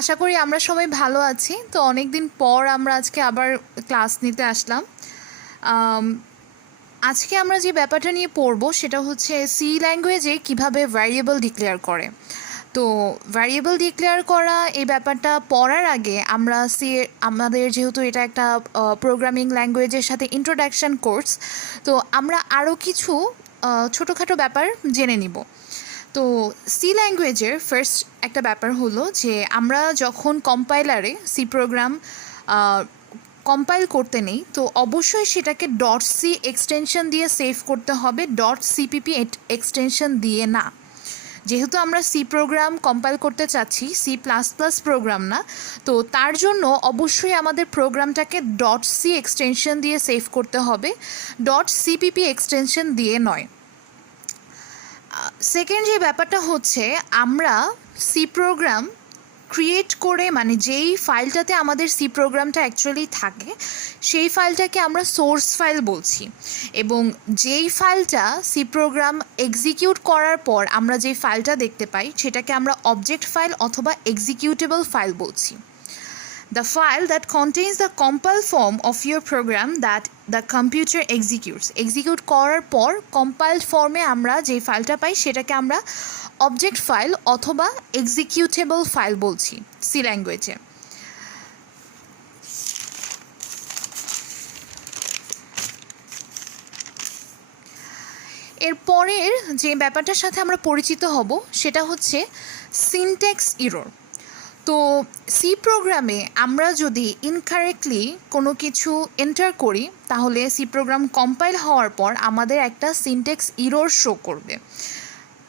আশা করি আমরা সবাই ভালো আছি। তো অনেক দিন পর আমরা আজকে আবার ক্লাস নিতে আসলাম। আম, আজকে আমরা যে ব্যাপারটা নিয়ে পড়ব সেটা হচ্ছে সি ল্যাঙ্গুয়েজে কিভাবে ভ্যারিয়েবল ডিক্লেয়ার করে। তো ভ্যারিয়েবল ডিক্লেয়ার করা এই ব্যাপারটা পড়ার আগে আমরা আমাদের যেহেতু এটা একটা প্রোগ্রামিং ল্যাঙ্গুয়েজের সাথে ইন্ট্রোডাকশন কোর্স, তো আমরা আরও কিছু ছোটোখাটো ব্যাপার জেনে নিব। তো সি ল্যাঙ্গুয়েজের ফার্স্ট একটা ব্যাপার হলো যে আমরা যখন কম্পাইলারে সি প্রোগ্রাম কম্পাইল করতে নেই, তো অবশ্যই সেটাকে ডট সি এক্সটেনশন দিয়ে সেভ করতে হবে, ডট সিপিপি এক্সটেনশন দিয়ে না। যেহেতু আমরা সি প্রোগ্রাম কম্পাইল করতে চাচ্ছি, সি প্লাস প্লাস প্রোগ্রাম না, তো তার জন্য অবশ্যই আমাদের প্রোগ্রামটাকে ডট সি এক্সটেনশন দিয়ে সেভ করতে হবে, ডট সিপিপি এক্সটেনশন দিয়ে নয়। সেকেন্ড যে ব্যাপারটা হচ্ছে আমরা সি প্রোগ্রাম ক্রিয়েট করে, মানে যেই ফাইলটাতে আমাদের সি প্রোগ্রামটা অ্যাকচুয়ালি থাকে সেই ফাইলটাকে আমরা সোর্স ফাইল বলছি, এবং যেই ফাইলটা সি প্রোগ্রাম এক্সিকিউট করার পর আমরা যেই ফাইলটা দেখতে পাই সেটাকে আমরা অবজেক্ট ফাইল অথবা এক্সিকিউটেবল ফাইল বলছি। The file that contains the compile form of your program that the computer execute করার পর compiled ফর্মে আমরা যে ফাইলটা পাই সেটাকে আমরা অবজেক্ট ফাইল অথবা এক্সিকিউটেবল ফাইল বলছি সি ল্যাঙ্গুয়েজে। এর পরের যে ব্যাপারটার সাথে আমরা পরিচিত হব সেটা হচ্ছে সিনট্যাক্স এরর। তো সি প্রোগ্রামে আমরা যদি ইনকারেক্টলি কোনো কিছু এন্টার করি তাহলে সি প্রোগ্রাম কম্পাইল হওয়ার পর আমাদের একটা সিনট্যাক্স এরর শো করবে।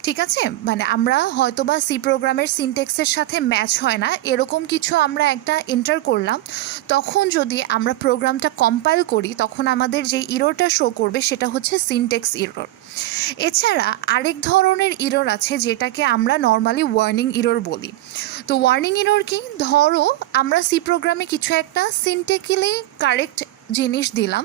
ঠিক আছে, মানে আমরা হয়তোবা সি প্রোগ্রামের সিনট্যাক্সের সাথে ম্যাচ হয় না এরকম কিছু আমরা একটা এন্টার করলাম, তখন যদি আমরা প্রোগ্রামটা কম্পাইল করি তখন আমাদের যে এররটা শো করবে সেটা হচ্ছে সিনট্যাক্স এরর। এছাড়া আরেক ধরনের এরর আছে যেটাকে আমরা নর্মালি ওয়ার্নিং এরর বলি। তো ওয়ার্নিং এরর কি, ধরো আমরা সি প্রোগ্রামে কিছু একটা সিনট্যাক্টিক্যালি কারেক্ট জিনিস দিলাম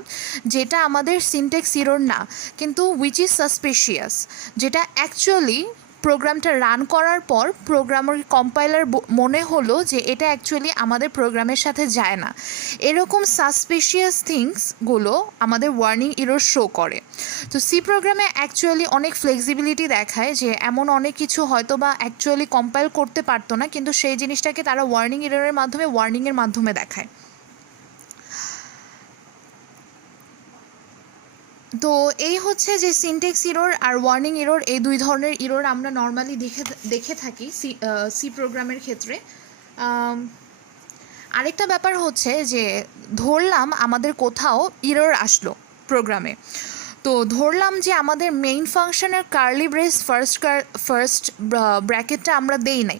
যেটা আমাদের সিনট্যাক্স এরর না, কিন্তু উইচ ইজ সাসপিশিয়াস, যেটা অ্যাকচুয়ালি প্রোগ্রামটা রান করার পর প্রোগ্রামার কম্পাইলার মনে হলো যে এটা অ্যাকচুয়ালি আমাদের প্রোগ্রামের সাথে যায় না। এরকম সাসপিশিয়াস থিংসগুলো আমাদের ওয়ার্নিং এরর শো করে। তো সি প্রোগ্রামে অ্যাকচুয়ালি অনেক ফ্লেক্সিবিলিটি দেখায় যে এমন অনেক কিছু হয়তো বা অ্যাকচুয়ালি কম্পাইল করতে পারতো না, কিন্তু সেই জিনিসটাকে তারা ওয়ার্নিং এররের মাধ্যমে ওয়ার্নিংয়ের মাধ্যমে দেখায়। তো এই হচ্ছে যে সিনট্যাক্স এরর আর ওয়ার্নিং এরর, এই দুই ধরনের এরর আমরা নর্মালি দেখে থাকি সি প্রোগ্রামের ক্ষেত্রে। আরেকটা ব্যাপার হচ্ছে যে ধরলাম আমাদের কোথাও এরর আসলো প্রোগ্রামে, তো ধরলাম যে আমাদের মেইন ফাংশনের কার্লি ব্রেস ফার্স্ট ব্র্যাকেটটা আমরা দেই নাই,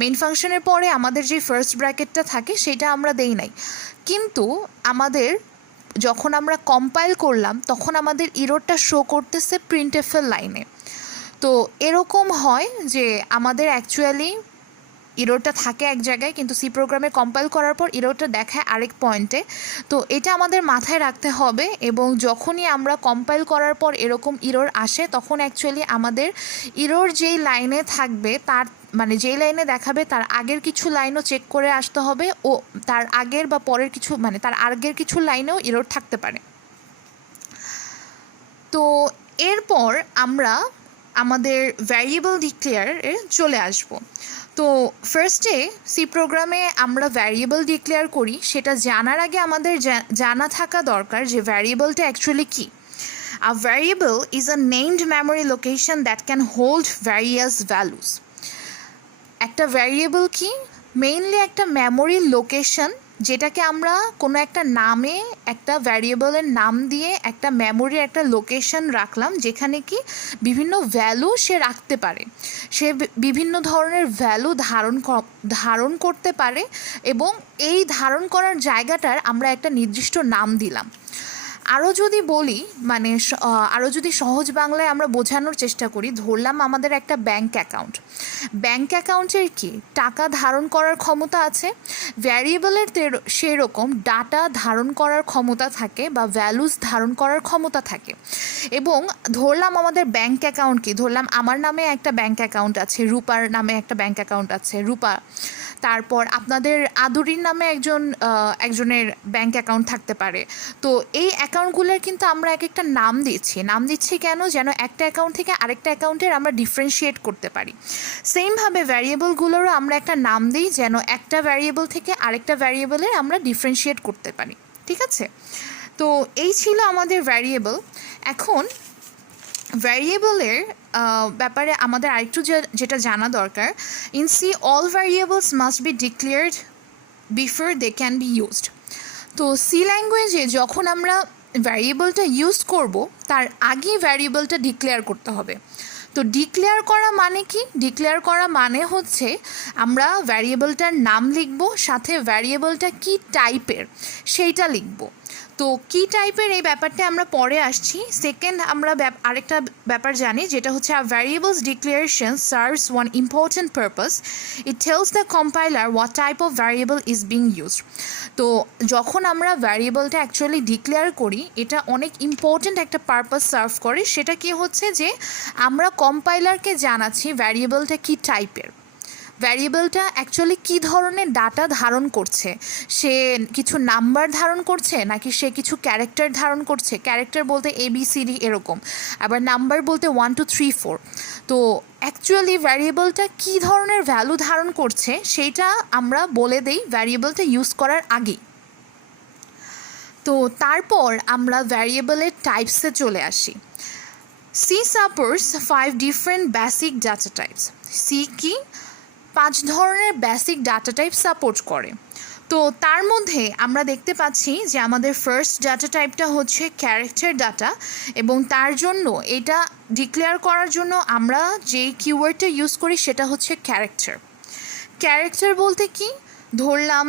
মেইন ফাংশনের পরে আমাদের যে ফার্স্ট ব্র্যাকেটটা থাকে সেটা আমরা দেই নাই, কিন্তু আমাদের যখন আমরা কম্পাইল করলাম তখন আমাদের এররটা শো করতেছে প্রিন্টএফের লাইনে। তো এরকম হয় যে আমাদের অ্যাকচুয়ালি এররটা থাকে এক জায়গায়, কিন্তু সি প্রোগ্রামে কম্পাইল করার পর এররটা দেখায় আরেক পয়েন্টে। তো এটা আমাদের মাথায় রাখতে হবে, এবং যখনই আমরা কম্পাইল করার পর এরকম এরর আসে তখন অ্যাকচুয়ালি আমাদের এরর যেই লাইনে থাকবে তার, মানে যেই লাইনে দেখাবে তার আগের কিছু লাইনও চেক করে আসতে হবে, ও তার আগের বা পরের কিছু, মানে তার আগের কিছু লাইনেও এরর থাকতে পারে। তো এরপর আমরা আমাদের ভ্যারিয়েবল ডিক্লেয়ারে চলে আসব। তো ফার্স্টে সি প্রোগ্রামে আমরা ভ্যারিয়েবল ডিক্লেয়ার করি, সেটা জানার আগে আমাদের জানা থাকা দরকার যে ভ্যারিয়েবলটা অ্যাকচুয়ালি কী। A variable is a named memory location that can hold various values. একটা ভ্যারিয়েবল কি, মেইনলি একটা মেমোরি লোকেশন, যেটাকে আমরা কোনো একটা নামে, একটা ভ্যারিয়েবলের নাম দিয়ে একটা মেমোরির একটা লোকেশন রাখলাম যেখানে কি বিভিন্ন ভ্যালু সে রাখতে পারে, সে বিভিন্ন ধরনের ভ্যালু ধারণ করতে পারে, এবং এই ধারণ করার জায়গাটার আমরা একটা নির্দিষ্ট নাম দিলাম। আরও যদি বলি মানে আরও যদি সহজ বাংলায় আমরা বোঝানোর চেষ্টা করি, ধরলাম আমাদের একটা ব্যাংক অ্যাকাউন্টের কি টাকা ধারণ করার ক্ষমতা আছে, ভ্যারিয়েবলের সেরকম ডাটা ধারণ করার ক্ষমতা থাকে বা ভ্যালুস ধারণ করার ক্ষমতা থাকে। এবং ধরলাম আমাদের ব্যাংক অ্যাকাউন্ট কি, ধরলাম আমার নামে একটা ব্যাংক অ্যাকাউন্ট আছে, রূপার নামে একটা ব্যাংক অ্যাকাউন্ট আছে, রূপা, তারপর আপনাদের আদুরির নামে একজনের ব্যাংক অ্যাকাউন্ট থাকতে পারে। তো এই অ্যাকাউন্টগুলোর কিন্তু আমরা এক একটা নাম দিচ্ছি কেন, যেন একটা অ্যাকাউন্ট থেকে আরেকটা অ্যাকাউন্টের আমরা ডিফারেন্সিয়েট করতে পারি। সেমভাবে ভ্যারিয়েবলগুলোরও আমরা একটা নাম দিই যেন একটা ভ্যারিয়েবল থেকে আরেকটা ভ্যারিয়েবলের আমরা ডিফারেন্সিয়েট করতে পারি। ঠিক আছে, তো এই ছিল আমাদের ভ্যারিয়েবল। এখন ভ্যারিয়েবলের ব্যাপারে আমাদের আরেকটু যেটা জানা দরকার, in C all variables must be declared before they can be used. তো সি ল্যাঙ্গুয়েজে যখন আমরা ভ্যারিয়েবলটা ইউজ করব তার আগেই ভ্যারিয়েবলটা ডিক্লেয়ার করতে হবে। তো ডিক্লেয়ার করা মানে কি, ডিক্লেয়ার করা মানে হচ্ছে আমরা ভ্যারিয়েবলটার নাম লিখব, সাথে ভ্যারিয়েবলটা কি টাইপের সেইটা লিখব। তো কি টাইপের এই ব্যাপারটা আমরা পরে আসছি। সেকেন্ড আমরা আরেকটা ব্যাপার জানি, যেটা হচ্ছে variables declaration serves one important purpose, it tells the compiler what type of variable is being used. তো যখন আমরা ভ্যারিয়েবলটা অ্যাকচুয়ালি ডিক্লেয়ার করি, এটা অনেক ইম্পর্টেন্ট একটা পারপাস সার্ভ করে। সেটা কি হচ্ছে যে আমরা কম্পাইলারকে জানাচ্ছি ভ্যারিয়েবলটা কি টাইপের, ভ্যারিয়েবলটা অ্যাকচুয়ালি কী ধরনের ডাটা ধারণ করছে, সে কিছু নাম্বার ধারণ করছে নাকি সে কিছু ক্যারেক্টার ধারণ করছে। ক্যারেক্টার বলতে ABCD এরকম, আবার নাম্বার বলতে 1 2 3 4। তো অ্যাকচুয়ালি ভ্যারিয়েবলটা কী ধরনের ভ্যালু ধারণ করছে সেইটা আমরা বলে দেই ভ্যারিয়েবলটা ইউজ করার আগেই। তো তারপর আমরা ভ্যারিয়েবলের টাইপসে চলে আসি। C supports 5 different basic data types. C কি 5 ধরনের বেসিক ডাটা টাইপ সাপোর্ট করে। তো তার মধ্যে আমরা দেখতে পাচ্ছি যে আমাদের ফার্স্ট ডাটা টাইপটা হচ্ছে ক্যারেক্টার ডাটা, এবং তার জন্য এটা ডিক্লেয়ার করার জন্য আমরা যে কিওয়ার্ডটা ইউজ করি সেটা হচ্ছে ক্যারেক্টার। ক্যারেক্টার বলতে কি, ধরলাম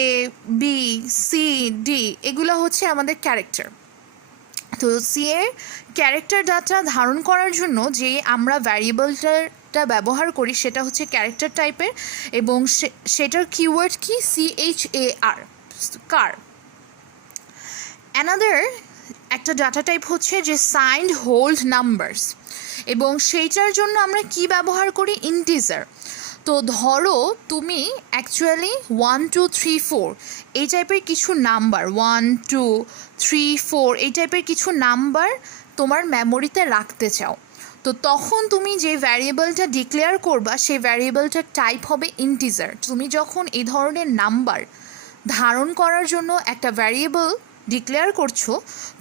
ABCD এগুলো হচ্ছে আমাদের ক্যারেক্টার। তো সি এর ক্যারেক্টার ডাটা ধারণ করার জন্য যে আমরা ভ্যারিয়েবলটা ব্যবহার করি সেটা হচ্ছে ক্যারেক্টার টাইপের, এবং সেটার কিওয়ার্ড কি CHAR, কার। অ্যানাদার একটা ডাটা টাইপ হচ্ছে যে সাইন্ড হোল্ড নাম্বারস, এবং সেইটার জন্য আমরা কি ব্যবহার করি, ইন্টিজার। তো ধরো তুমি অ্যাকচুয়ালি 1 2 3 4 এই টাইপের কিছু নাম্বার, 1 2 3 4 এই টাইপের কিছু নাম্বার তোমার মেমোরিতে রাখতে চাও। তো তখন তুমি যে ভ্যারিয়েবলটা ডিক্লেয়ার করবা সেই ভ্যারিয়েবলটার টাইপ হবে ইন্টিজার। তুমি যখন এই ধরনের নাম্বার ধারণ করার জন্য একটা ভ্যারিয়েবল ডিক্লেয়ার করছো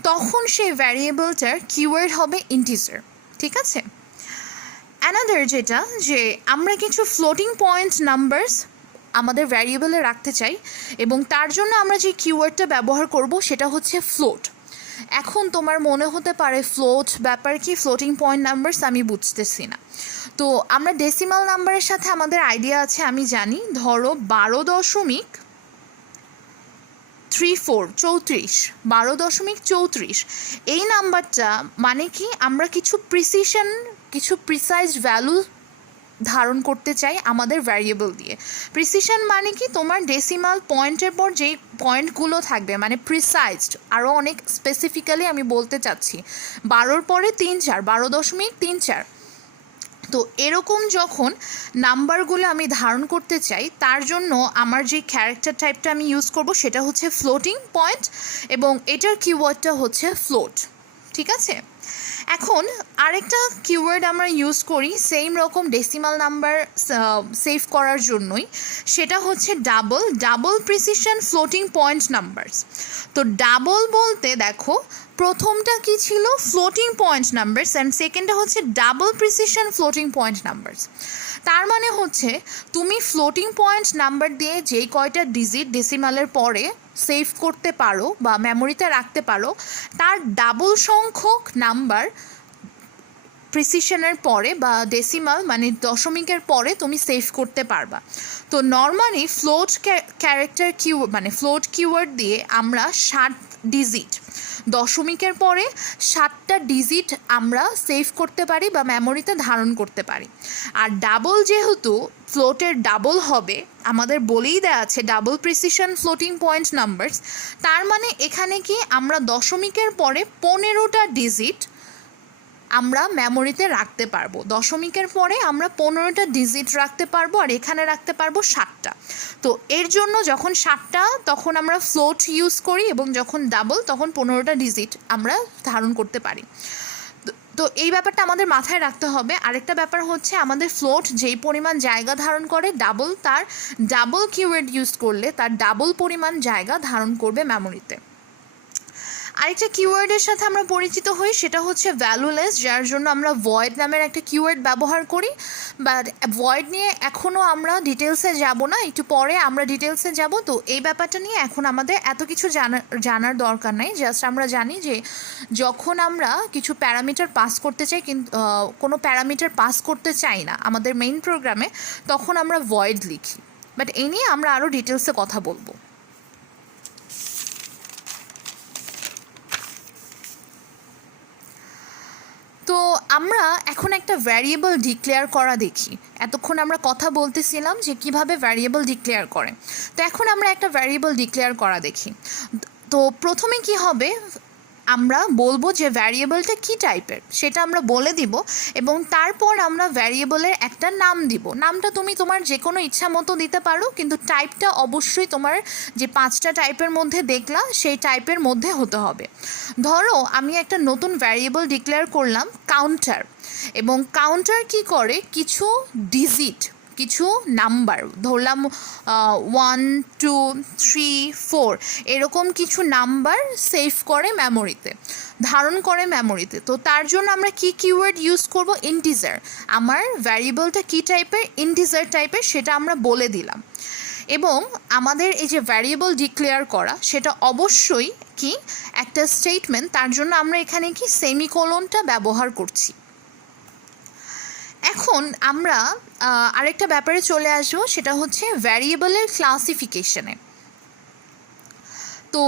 তখন সেই ভ্যারিয়েবলটার কিওয়ার্ড হবে ইন্টিজার। ঠিক আছে, অ্যানাদার যেটা যে আমরা কিছু ফ্লোটিং পয়েন্ট নাম্বারস আমাদের ভ্যারিয়েবলে রাখতে চাই, এবং তার জন্য আমরা যে কিওয়ার্ডটা ব্যবহার করব সেটা হচ্ছে ফ্লোট। এখন তোমার মনে হতে পারে ফ্লোট ব্যাপার কি, ফ্লোটিং পয়েন্ট নাম্বারস আমি বুঝতেছি না। তো আমরা ডেসিমাল নাম্বারের সাথে আমাদের আইডিয়া আছে, আমি জানি। ধরো 12.34 এই নাম্বারটা মানে কি, আমরা কিছু প্রিসাইজ ভ্যালু ধারণ করতে চাই আমাদের ভ্যারিয়েবল দিয়ে। প্রিসিশন মানে কি, তোমার ডেসিমাল পয়েন্টের পর যেই পয়েন্টগুলো থাকবে মানে প্রিসাইজড। আরও অনেক স্পেসিফিক্যালি আমি বলতে চাচ্ছি 12 পরে 3 4, 12.34। তো এরকম যখন নাম্বারগুলো আমি ধারণ করতে চাই তার জন্য আমার যে ক্যারেক্টার টাইপটা আমি ইউজ করব সেটা হচ্ছে ফ্লোটিং পয়েন্ট, এবং এটার কিওয়ার্ডটা হচ্ছে ফ্লোট। ঠিক আছে, এখন আরেকটা কিওয়ার্ড আমরা ইউজ করি সেম রকম ডেসিমাল নাম্বার সেভ করার জন্যই, সেটা হচ্ছে double precision floating point numbers. তো ডাবল বলতে দেখো প্রথমটা কি ছিল, ফ্লোটিং পয়েন্ট নাম্বারস, অ্যান্ড সেকেন্ডটা হচ্ছে double precision floating point numbers. তার মানে হচ্ছে তুমি ফ্লোটিং পয়েন্ট নাম্বার দিয়ে যেই কয়টা ডিজিট ডেসিমালের পরে সেভ করতে পারো বা মেমোরিতে রাখতে পারো তার ডাবল সংখ্যক নাম্বার প্রিসিশনের পরে বা ডেসিমাল মানে দশমিকের পরে তুমি সেভ করতে পারবা। তো নর্মালি ফ্লোট ক্যারেক্টার মানে ফ্লোট কিওয়ার্ড দিয়ে আমরা 7 ডিজিট দশমিকের পরে 7টা ডিজিট আমরা সেভ করতে পারি বা মেমোরিতে ধারণ করতে পারি। আর ডাবল যেহেতু ফ্লোটের ডাবল হবে, আমাদের বলেই দেওয়া আছে double precision floating point numbers, তার মানে এখানে কি আমরা দশমিকের পরে 15টা ডিজিট আমরা মেমোরিতে রাখতে পারবো। দশমিকের পরে আমরা 15টা ডিজিট রাখতে পারবো, আর এখানে রাখতে পারবো 7টা। তো এর জন্য যখন 7টা তখন আমরা ফ্লোট ইউজ করি, এবং যখন ডাবল তখন 15টা ডিজিট আমরা ধারণ করতে পারি। তো এই ব্যাপারটা আমাদের মাথায় রাখতে হবে। আরেকটা ব্যাপার হচ্ছে আমাদের ফ্লোট যেই পরিমাণ জায়গা ধারণ করে, ডাবল তার ডাবল কিওয়ার্ড ইউজ করলে তার ডাবল পরিমাণ জায়গা ধারণ করবে মেমোরিতে। আরেকটা কিওয়ার্ডের সাথে আমরা পরিচিত হই, সেটা হচ্ছে ভ্যালুলেস, যার জন্য আমরা ভয়েড নামের একটা কিওয়ার্ড ব্যবহার করি। বাট ভয়েড নিয়ে এখনও আমরা ডিটেলসে যাব না, একটু পরে আমরা ডিটেলসে যাব। তো এই ব্যাপারটা নিয়ে এখন আমাদের এত কিছু জানার দরকার নাই। জাস্ট আমরা জানি যে যখন আমরা কিছু প্যারামিটার পাস করতে চাই, কিন্তু কোনো প্যারামিটার পাস করতে চাই না আমাদের মেইন প্রোগ্রামে, তখন আমরা ভয়েড লিখি। বাট এই নিয়ে আমরা আরও ডিটেলসে কথা বলবো। তো আমরা এখন একটা ভ্যারিয়েবল ডিক্লেয়ার করা দেখি। এতক্ষণ আমরা কথা বলতেছিলাম যে কিভাবে ভ্যারিয়েবল ডিক্লেয়ার করে, তো এখন আমরা একটা ভ্যারিয়েবল ডিক্লেয়ার করা দেখি। তো প্রথমে কি হবে, আমরা বলবো যে ভ্যারিয়েবলটা কী টাইপের সেটা আমরা বলে দিব, এবং তারপর আমরা ভ্যারিয়েবলের একটা নাম দিব। নামটা তুমি তোমার যে কোনো ইচ্ছা মতো দিতে পারো, কিন্তু টাইপটা অবশ্যই তোমার যে 5টা টাইপের মধ্যে দেখলা সেই টাইপের মধ্যে হতে হবে। ধরো আমি একটা নতুন ভ্যারিয়েবল ডিক্লেয়ার করলাম কাউন্টার, এবং কাউন্টার কি করে, কিছু ডিজিট কিছু নাম্বার ধরলাম 1 2 3 4 এরকম কিছু নাম্বার সেভ করে মেমোরিতে, ধারণ করে মেমোরিতে। তো তার জন্য আমরা কি কিওয়ার্ড ইউজ করব, ইন্টিজার। আমার ভ্যারিয়েবলটা কী টাইপের, ইন্টিজার টাইপের, সেটা আমরা বলে দিলাম। এবং আমাদের এই যে ভ্যারিয়েবল ডিক্লেয়ার করা সেটা অবশ্যই কি একটা স্টেটমেন্ট, তার জন্য আমরা এখানে কি সেমিকোলনটা ব্যবহার করছি। এখন আমরা আরেকটা ব্যাপারে চলে আসবো, সেটা হচ্ছে ভ্যারিয়েবলের ক্লাসিফিকেশনে। তো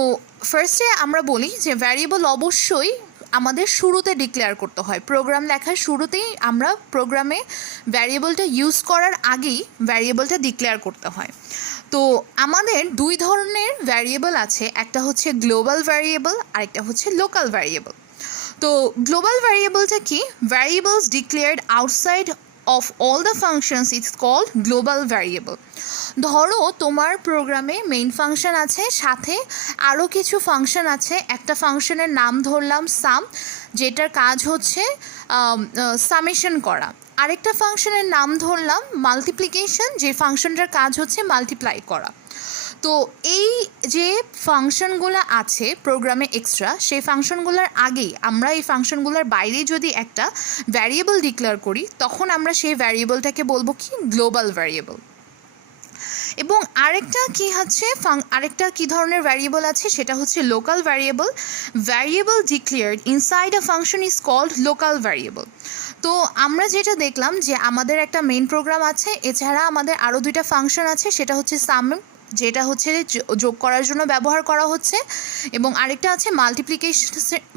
ফার্স্টে আমরা বলি যে ভ্যারিয়েবল অবশ্যই আমাদের শুরুতে ডিক্লেয়ার করতে হয়। প্রোগ্রাম লেখার শুরুতেই আমরা প্রোগ্রামে ভ্যারিয়েবলটা ইউজ করার আগেই ভ্যারিয়েবলটা ডিক্লেয়ার করতে হয়। তো আমাদের 2 ধরনের ভ্যারিয়েবল আছে, একটা হচ্ছে গ্লোবাল ভ্যারিয়েবল, আরেকটা হচ্ছে লোকাল ভ্যারিয়েবল। তো গ্লোবাল ভ্যারিয়েবলটা কি, variables declared outside of all the functions is called global variable. ধরো তোমার প্রোগ্রামে মেইন ফাংশন আছে, সাথে আরও কিছু ফাংশন আছে। একটা ফাংশনের নাম ধরলাম সাম, যেটার কাজ হচ্ছে সামেশন করা। আরেকটা ফাংশনের নাম ধরলাম মাল্টিপ্লিকেশন, যে ফাংশনটার কাজ হচ্ছে মাল্টিপ্লাই করা। তো এই যে ফাংশনগুলো আছে প্রোগ্রামে এক্সট্রা, সেই ফাংশনগুলোর আগেই আমরা এই ফাংশনগুলোর বাইরে যদি একটা ভ্যারিয়েবল ডিক্লেয়ার করি, তখন আমরা সেই ভ্যারিয়েবলটাকে বলবো কি গ্লোবাল ভ্যারিয়েবল। এবং আরেকটা কি ধরনের ভ্যারিয়েবল আছে, সেটা হচ্ছে local variable. Variable declared inside a function is called local variable. তো আমরা যেটা দেখলাম যে আমাদের একটা মেইন প্রোগ্রাম আছে, এছাড়া আমাদের আরও 2টা ফাংশন আছে, সেটা হচ্ছে সাম, যেটা হচ্ছে যোগ করার জন্য ব্যবহার করা হচ্ছে, এবং আরেকটা আছে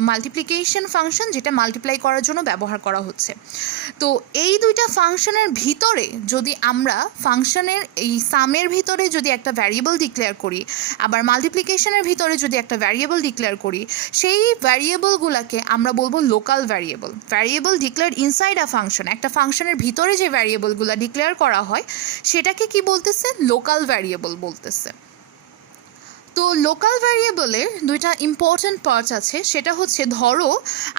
মাল্টিপ্লিকেশন ফাংশন, যেটা মাল্টিপ্লাই করার জন্য ব্যবহার করা হচ্ছে। তো এই 2টা ফাংশনের ভিতরে যদি আমরা ফাংশনের এই সামের ভিতরে যদি একটা ভ্যারিয়েবল ডিক্লেয়ার করি, আবার মাল্টিপ্লিকেশনের ভিতরে যদি একটা ভ্যারিয়েবল ডিক্লেয়ার করি, সেই ভ্যারিয়েবলগুলোকে আমরা বলবো local variable. Variable declared inside a function, একটা ফাংশনের ভিতরে যে ভ্যারিয়েবলগুলো ডিক্লেয়ার করা হয় সেটাকে কি বলতেছে, লোকাল ভ্যারিয়েবল বলতেছে। তো লোকাল ভ্যারিয়েবলের 2টা ইম্পর্ট্যান্ট পার্টস আছে, সেটা হচ্ছে ধরো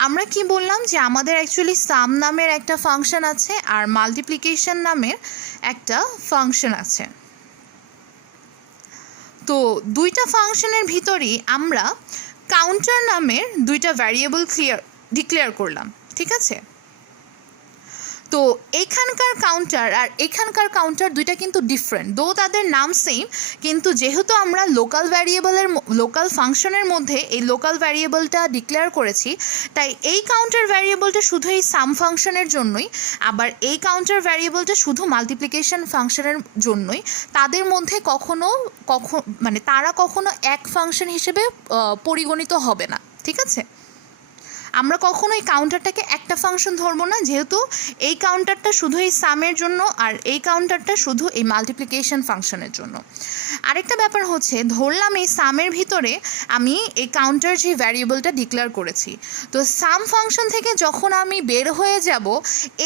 আমরা কি বললাম যে আমাদের অ্যাকচুয়ালি সাম নামের একটা ফাংশন আছে আর মাল্টিপ্লিকেশন নামের একটা ফাংশন আছে। তো 2টা ফাংশনের ভিতরেই আমরা কাউন্টার নামের 2টা ভ্যারিয়েবল ডিক্লেয়ার করলাম, ঠিক আছে। তো এখানকার কাউন্টার আর এখানকার কাউন্টার দুইটা কিন্তু ডিফারেন্ট, দো তাদের নাম সেম, কিন্তু যেহেতু আমরা লোকাল ফাংশনের মধ্যে এই লোকাল ভ্যারিয়েবলটা ডিক্লেয়ার করেছি, তাই এই কাউন্টার ভ্যারিয়েবলটা শুধু এই সাম ফাংশনের জন্যই, আবার এই কাউন্টার ভ্যারিয়েবলটা শুধু মাল্টিপ্লিকেশন ফাংশনের জন্যই। তাদের মধ্যে তারা কখনো এক ফাংশন হিসেবে পরিগণিত হবে না, ঠিক আছে? আমরা কখনো এই কাউন্টারটাকে একটা ফাংশন ধরবো না, যেহেতু এই কাউন্টারটা শুধু এই সামের জন্য আর এই কাউন্টারটা শুধু এই মাল্টিপ্লিকেশন ফাংশনের জন্য। আরেকটা ব্যাপার হচ্ছে, ধরলাম এই সামের ভিতরে আমি এই কাউন্টার যে ভ্যারিয়েবলটা ডিক্লেয়ার করেছি, তো সাম ফাংশন থেকে যখন আমি বের হয়ে যাব,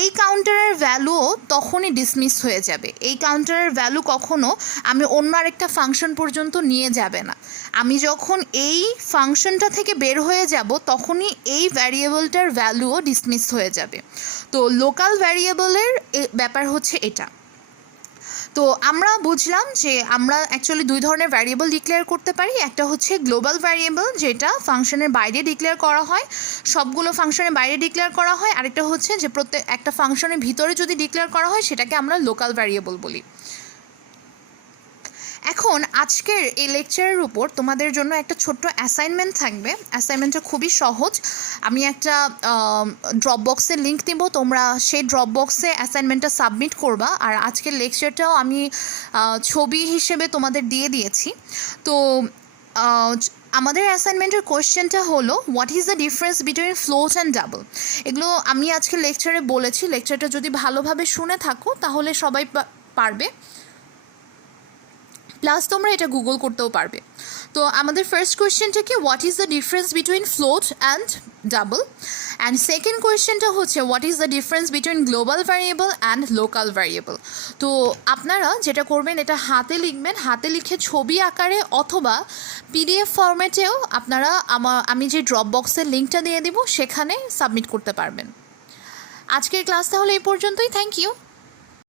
এই কাউন্টারের ভ্যালুও তখনই ডিসমিস হয়ে যাবে। এই কাউন্টারের ভ্যালু কখনো আমি অন্য আরেকটা ফাংশন পর্যন্ত নিয়ে যাবে না। আমি যখন এই ফাংশনটা থেকে বের হয়ে যাব, তখনই এই ভ্যারিয়েবলটার ভ্যালুও ডিসমিস হয়ে যাবে। তো লোকাল ভ্যারিয়েবলের ব্যাপার হচ্ছে এটা। তো আমরা বুঝলাম যে আমরা অ্যাকচুয়ালি দুই ধরনের ভ্যারিয়েবল ডিক্লেয়ার করতে পারি। একটা হচ্ছে গ্লোবাল ভ্যারিয়েবল, যেটা ফাংশনের বাইরে ডিক্লেয়ার করা হয়, সবগুলো ফাংশনের বাইরে ডিক্লেয়ার করা হয়। আরেকটা হচ্ছে যে প্রত্যেক একটা ফাংশনের ভিতরে যদি ডিক্লেয়ার করা হয়, সেটাকে আমরা লোকাল ভ্যারিয়েবল বলি। এখন আজকের এই লেকচারের উপর তোমাদের জন্য একটা ছোট্ট অ্যাসাইনমেন্ট থাকবে। অ্যাসাইনমেন্টটা খুবই সহজ। আমি একটা ড্রপ বক্সের লিঙ্ক দেবো, তোমরা সেই ড্রপ বক্সে অ্যাসাইনমেন্টটা সাবমিট করবা। আর আজকের লেকচারটাও আমি ছবি হিসেবে তোমাদের দিয়ে দিয়েছি। তো আমাদের অ্যাসাইনমেন্টের কোয়েশ্চেনটা হলো, what is the difference between float and double. এগুলো আমি আজকে লেকচারে বলেছি। লেকচারটা যদি ভালোভাবে শুনে থাকো তাহলে সবাই পারবে, প্লাস তোমরা এটা গুগল করতেও পারবে। তো আমাদের ফার্স্ট কোয়েশ্চেনটা কি, what is the difference between float and double, and second কোয়েশ্চেনটা হচ্ছে, what is the difference between global variable and local variable. তো আপনারা যেটা করবেন, এটা হাতে লিখবেন, হাতে লিখে ছবি আকারে অথবা পিডিএফ ফরম্যাটেও আপনারা আমি যে ড্রপ বক্সের লিঙ্কটা দিয়ে দিব সেখানে সাবমিট করতে পারবেন। আজকের ক্লাস তাহলে এই পর্যন্তই। Thank you.